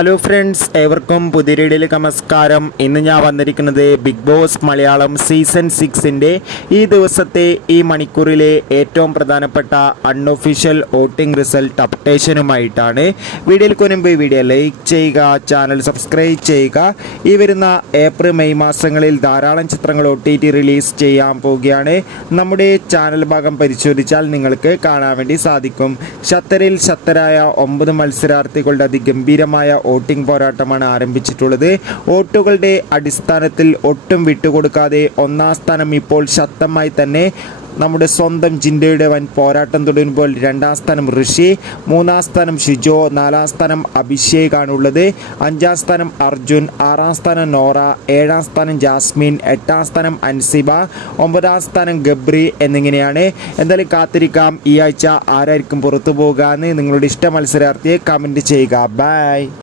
Hello friends, ഏവർക്കും പുതിയ വീഡിയോയിലേക്ക് നമസ്കാരം. ഇന്ന് ഞാൻ വന്നിരിക്കുന്നത് ബിഗ് ബോസ് മലയാളം സീസൺ 6ൻ്റെ ഈ ദിവസത്തെ ഈ മണിക്കൂറിലെ ഏറ്റവും പ്രധാനപ്പെട്ട അൺഒഫീഷ്യൽ വോട്ടിംഗ് റിസൾട്ട് അപ്ഡേഷനുമായിട്ടാണ്. വീഡിയോയ്ക്ക് മുൻപ് വീഡിയോ ലൈക്ക് ചെയ്യുക, ചാനൽ സബ്സ്ക്രൈബ് ചെയ്യുക. ഈ വരുന്ന ഏപ്രിൽ മെയ് മാസങ്ങളിൽ ധാരാളം ചിത്രങ്ങൾ OTT റിലീസ് ചെയ്യാൻ പോവുകയാണ്. നമ്മുടെ ചാനൽ ഭാഗം പരിശോധിച്ചാൽ നിങ്ങൾക്ക് കാണാൻ വേണ്ടി സാധിക്കും. ഖത്തറിൽ ശക്തരായ 9 മത്സരാർത്ഥികളുടെ അതിഗംഭീരമായ വോട്ടിംഗ് പോരാട്ടമാണ് ആരംഭിച്ചിട്ടുള്ളത്. വോട്ടുകളുടെ അടിസ്ഥാനത്തിൽ ഒട്ടും വിട്ടുകൊടുക്കാതെ ഒന്നാം സ്ഥാനം ഇപ്പോൾ ശക്തമായി തന്നെ നമ്മുടെ സ്വന്തം ജിൻഡയുടെ വൻ പോരാട്ടം തുടരുമ്പോൾ 2ാം സ്ഥാനം ഋഷി, 3ാം സ്ഥാനം ഷിജോ, 4ാം സ്ഥാനം അഭിഷേകാണുള്ളത്, 5ാം സ്ഥാനം അർജുൻ, 6ാം സ്ഥാനം നോറ, 7ാം സ്ഥാനം ജാസ്മിൻ, 8ാം സ്ഥാനം അൻസിബ, 9ാം സ്ഥാനം ഗബ്രി എന്നിങ്ങനെയാണ്. എന്തായാലും കാത്തിരിക്കാം ഈ ആഴ്ച ആരായിരിക്കും പുറത്തു പോകുക എന്ന്. നിങ്ങളുടെ ഇഷ്ട മത്സരാർത്ഥിയെ കമൻറ്റ് ചെയ്യുക. ബൈ.